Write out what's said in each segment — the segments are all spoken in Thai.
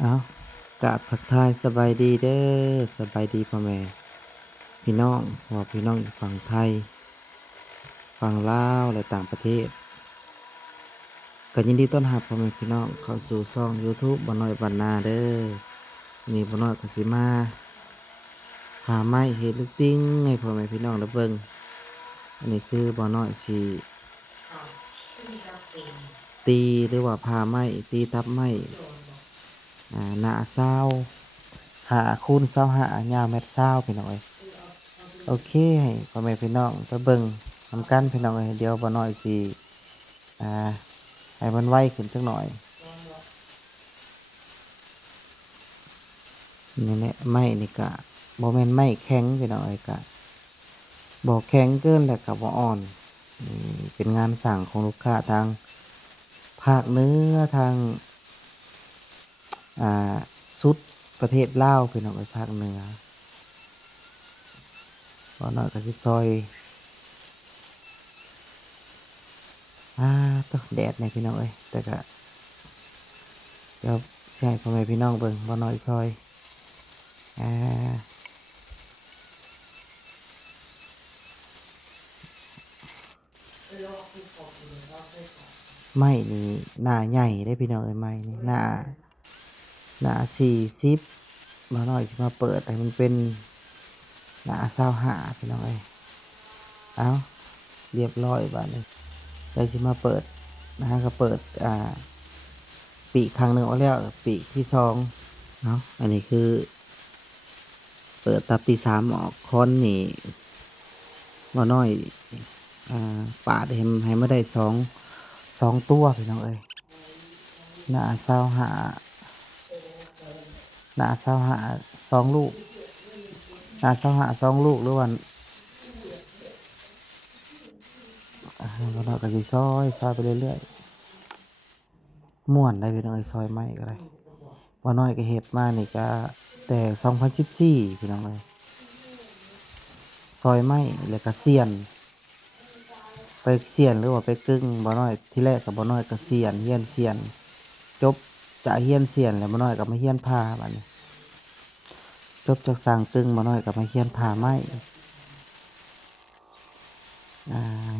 เอากราบทักทายสบายดีเด้อสบายดีพ่อแม่พี่น้องว่าพี่น้องอยู่ฝั่งไทยฝั่งลาวและต่างประเทศก็ยินดีต้อนรับพ่อแม่พี่น้องเข้าสู่ช่อง YouTube บ่น้อยบรรณาเด้อนี่บ่น้อยก็สิมาหาไม้เฮ็ดลูกติ้งให้พ่อแม่พี่น้องได้เบิ่งอันนี้คือบ่น้อยสิตีหรือว่าพาไม้ตีทับไม้หน้าเศร้าหาคูณเศร้าหายาวเม็ดเศร้าพี่น้องเอ้ย โอเคให้พ่อแม่พี่น้องไปเบิ่งทำกันพี่น้องเอ้ยเดี๋ยวบ่น้อยสิอ่าให้มันไวขึ้นจักหน่อยนี่แหละไม้นี่ก็บ่แม่นไม้แข็งพี่น้องเอ้ยก็บ่แข็งเกินแล้วก็บ่อ่อนนี่เป็นงานสั่งของลูกค้าทางภาคเหนือทางอ่าสุดประเทศลาวพี่น้องเอ้ยภาคเหนือบ่น้อยก็สิซอยตกแดดนี่พี่น้องเอ้ยแต่ก็เดี๋ยวสิให้พ่อแม่พี่น้องเบิ่งบ่น้อยซอยอ่า ไม้นี่หน้าใหญ่ได้พี่น้องเอ้ยไม้นี่หน้า40มาหน่อยจะมาเปิดให้มันเป็นหน้า25พี่น้องเอ้ยเอาเรียบร้อยบัดนี้เราจะมาเปิดนะฮะก็เปิดปีกครั้งหนึ่งเอาแล้วปีกที่สองเนาะอันนี้คือเปิดตับที่3ออกค้อนนี่มาน้อยปาดให้ไม่ได้สองตัวพี่น้องเอ้ยหน้า25 หน้าเสาหา2 ลูกหน้าเสาหา2 ลูกหรือว่าเราก็สิซอยไปเรื่อยๆม่วนได้พี่น้องเอ้ยซอยไม้ก็ได้ว่าน้อยก็เฮ็ดมานี่ก็แต่2014พี่น้องเอ้ยซอยไม้แล้วก็เสียนไปเสียนหรือว่าไปกึ่งบ่น้อยที่แรกก็บ่น้อยก็เสียนเฮียนเสียนจบจากเฮียนเสียนแล้วบ่น้อยก็มาเฮียนผ้าบัดนี้จบจากสร้างกึ่งบ่น้อยก็มาเฮียนผ้าไม้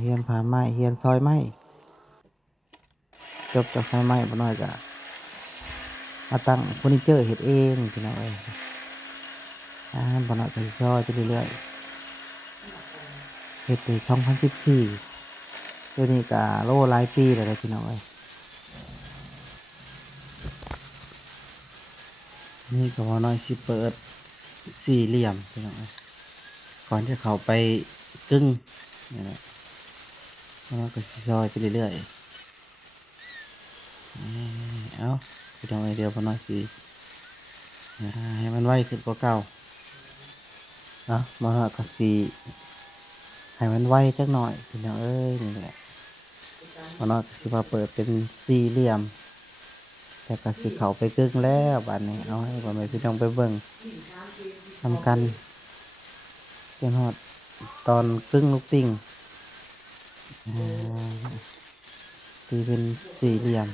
เฮียนผ้าไม้เฮียนซอยไม้ จบจากไฟไหม้บ่น้อยก็มาตั้งเฟอร์นิเจอร์เฮ็ดเองพี่น้องเอ้ยบ่น้อยก็สิซอยไปเรื่อยๆเฮ็ดได้2014เดี๋ยวนี้ก็โลหลายปีแล้วเด้อพี่น้องเอ้ยนี่ก็บ่น้อยสิเปิดสี่เหลี่ยมพี่น้องเอ้ยก่อนจะเข้าไปกึ่งนี่แหละบ่น้อยก็สิซอยไปเรื่อยๆเอาพี่น้องเอ้ยเดี๋ยวบ่น้อยสิให้มันไวขึ้นกว่าเก่าเนาะบ่น้อยก็สิ ให้มันไวจักหน่อยพี่น้องเอ้ยนี่แหละมันก็สิมาเปิดเป็นสี่เหลี่ยมแต่ก็สิเข้าไปกึ่งแล้วบัดนี้เอาให้พ่อแม่พี่น้องไปเบิ่งทำกันจนฮอดตอนกึ่งลูกติ้งอ่าตีเป็นสี่เหลี่ยม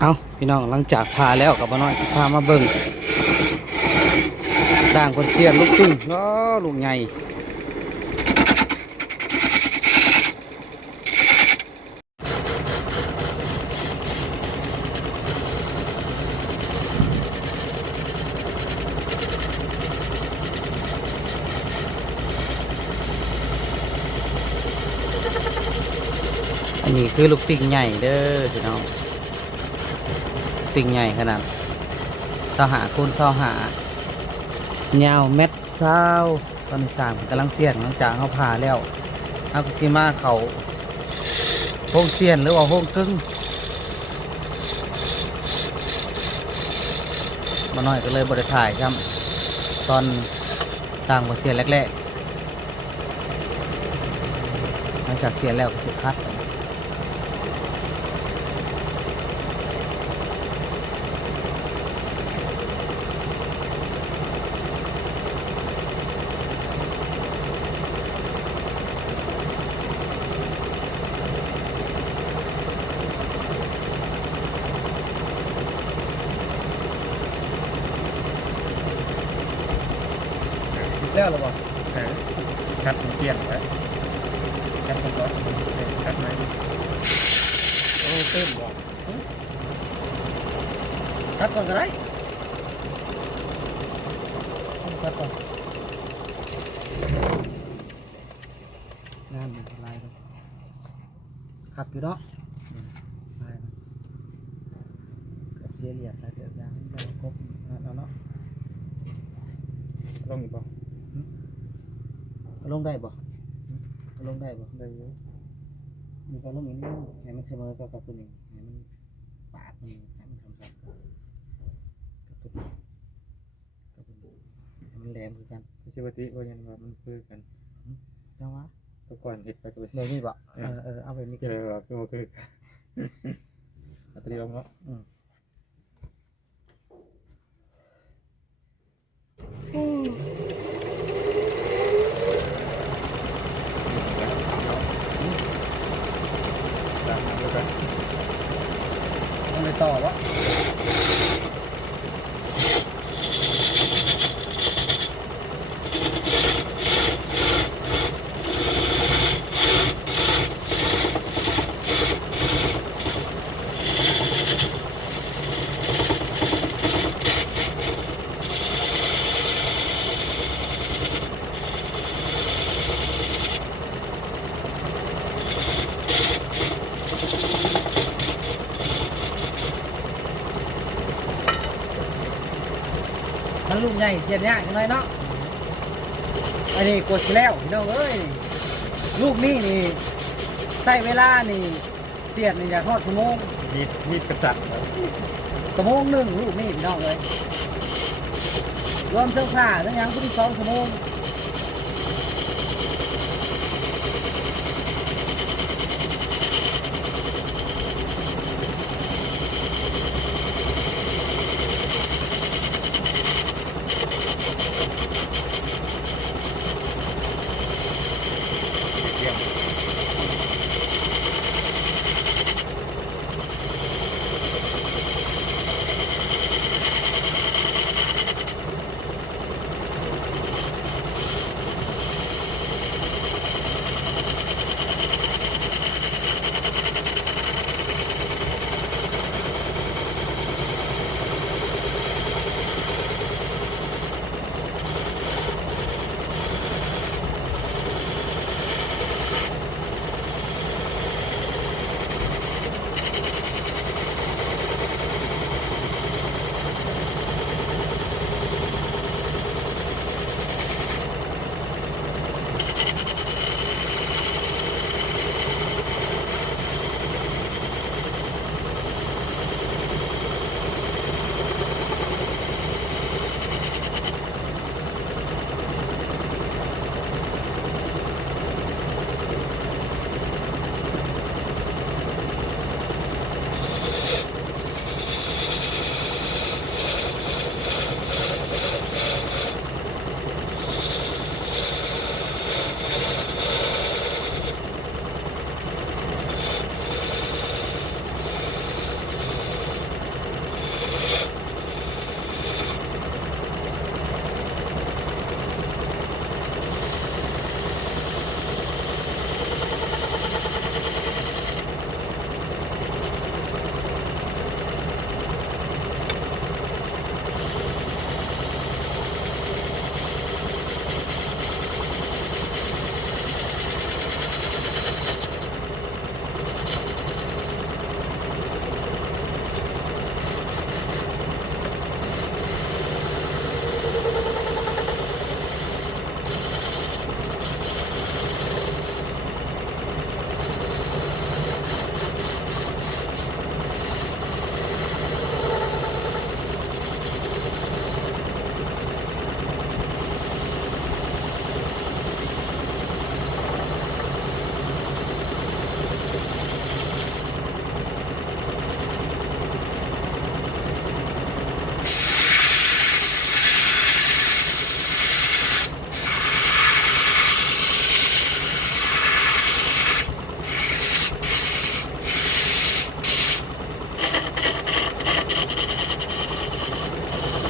เอาพี่น้องหลังจากพาแล้วกับบ่น้อยสิพามาเบิ่งสร้างคนเชียนลูกติ้งก็ลูกใหญ่อันนี้คือลูกติ้งใหญ่เด้อพี่น้องติ้งใหญ่ขนาด25 คูณ 25ยาวเม็ดเศร้าตอนนี้สร้างกำลังเสียนหลังจากเขาผ่าแล้วเอาก็สิมาเขาโฮงเสียนหรือว่าโฮงกึ่งมาหน่อยก็เลยบริถ่ายครับตอนต่างบทเสียนแรกๆหลังจากเสียนแล้วก็สิคัด แล้วหรอวะ คัดเปลี่ยนแล้วคัดเป็นรถคัดไหม โอ้เต้นบ่คัดก่อนก็ได้คัดก่อนงานมันลายเลยคัดอยู่เนาะลายกับเสียเหลี่ยมลายเสียยางไม่ได้ครบแล้วเนาะ ลงอีกป่ะ ลงได้บ่ลงได้บ่ ได้เยอะ มีก็ลงอีกนิดให้มันเสมอกับตัวนี้ให้มันปาดมันให้มันทำสับกับตัวนี้ให้มันแหลมคือกัน ชิวติว่ายังว่ามันคือกัน จังวะ ตัวก่อนเห็ดไปตัว เดี๋ยวนี้บ่เอาไปนี่ เจอว่าคืออัตรีลงเนาะต้องไปต่อวะมันลูกใหญ่เสียดยากจังเลยเนาะอันนี้กดแล้วพี่น้องเอ้ยลูกนี่นี่ใช้เวลานี่เสียดนี่อย่าทอดชั่วโมง มีกษัตริย์ ชั่วโมงหนึ่งลูกนี่พี่น้องเลยรวมเสื้อผ้าทั้งยังคุณ2 ชั่วโมง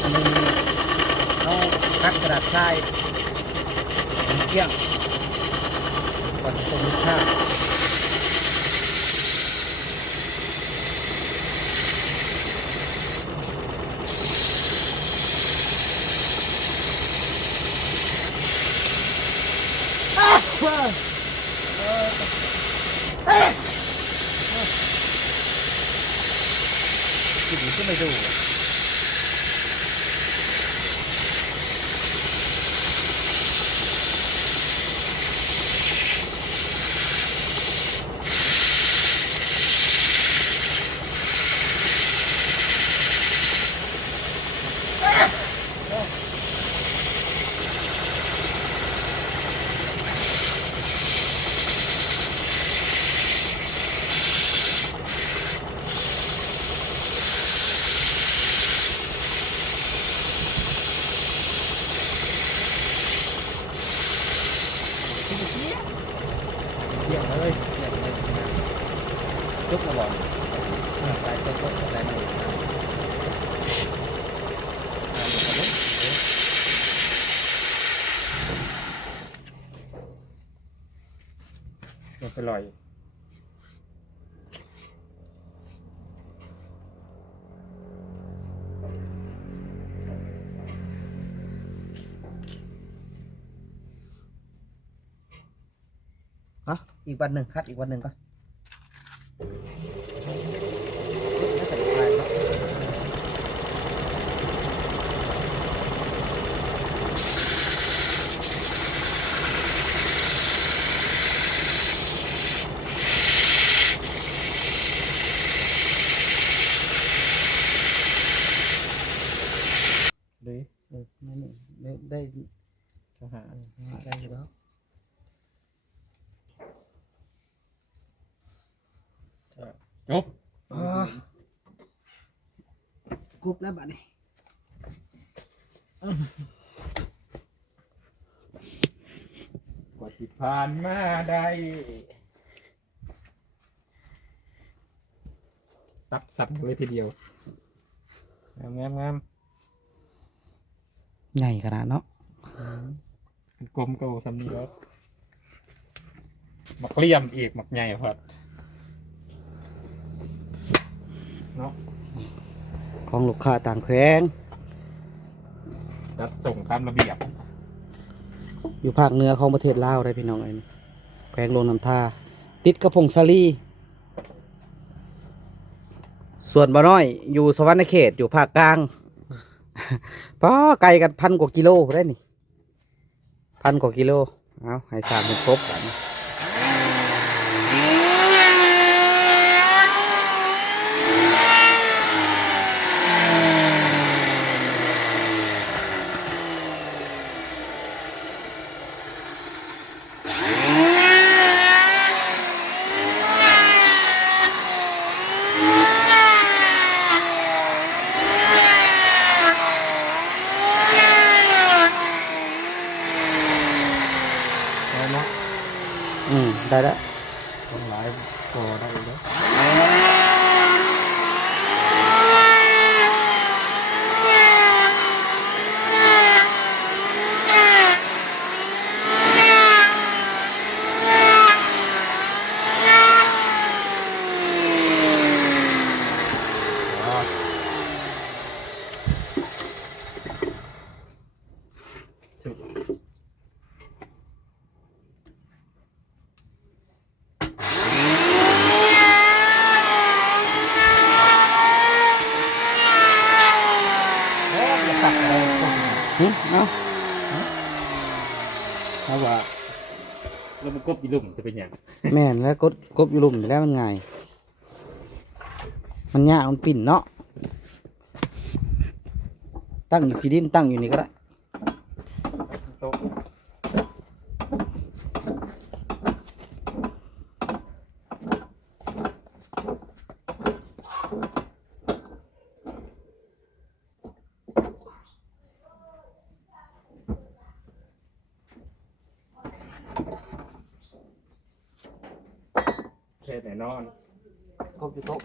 อันนี้เอาคัดกระดาษทราย เกี่ยงก่อนต้มข้าวกินก็ไม่ดูเกี่ยงเลยเกี่ยงเลยจุกมาบอกใส่ต้นใส่ไม่มันไปลอย อีกวันหนึ่งคัดอีกวันหนึ่งก็ดี นั่นได้ทหารได้อยู่แล้ว จบ กรุบแล้วบัดนี้ กว่าที่ผ่านมาได้ซับเลยทีเดียวงาม ใหญ่ขนาดเนาะ กลมโตสำนีแล้วหมักเลี่ยมอีกหมักใหญ่พอดเนาะ ของลูกค้าต่างแขวง จัดส่งตามระเบียบ อยู่ภาคเหนือของประเทศลาวได้พี่น้องเอ้ยแขวงโลน้ำทาติดกระพงสาลีส่วนบ่น้อยอยู่สวรรณเขตอยู่ภาคกลาง ป้อไกลกัน1,000 กว่ากิโลได้นี่1,000 กว่ากิโลเอาให้สามเป็นครบกันได้เนาะ ได้แล้ว ต้องหลายพอได้แล้ว ตักอะไรพวกนี้ เอา เพราะว่าแล้วมันกบอีลุ่มจะเป็นอย่าง แม่นแล้วกบอยู่หลุมอยู่แล้วมันง่ายมันยากมันปิ่นเนาะตั้งอยู่ขี้ดินตั้งอยู่นี่ก็ได้ โต๊ะ แค่ไหนนอน กบอยู่โต๊ะ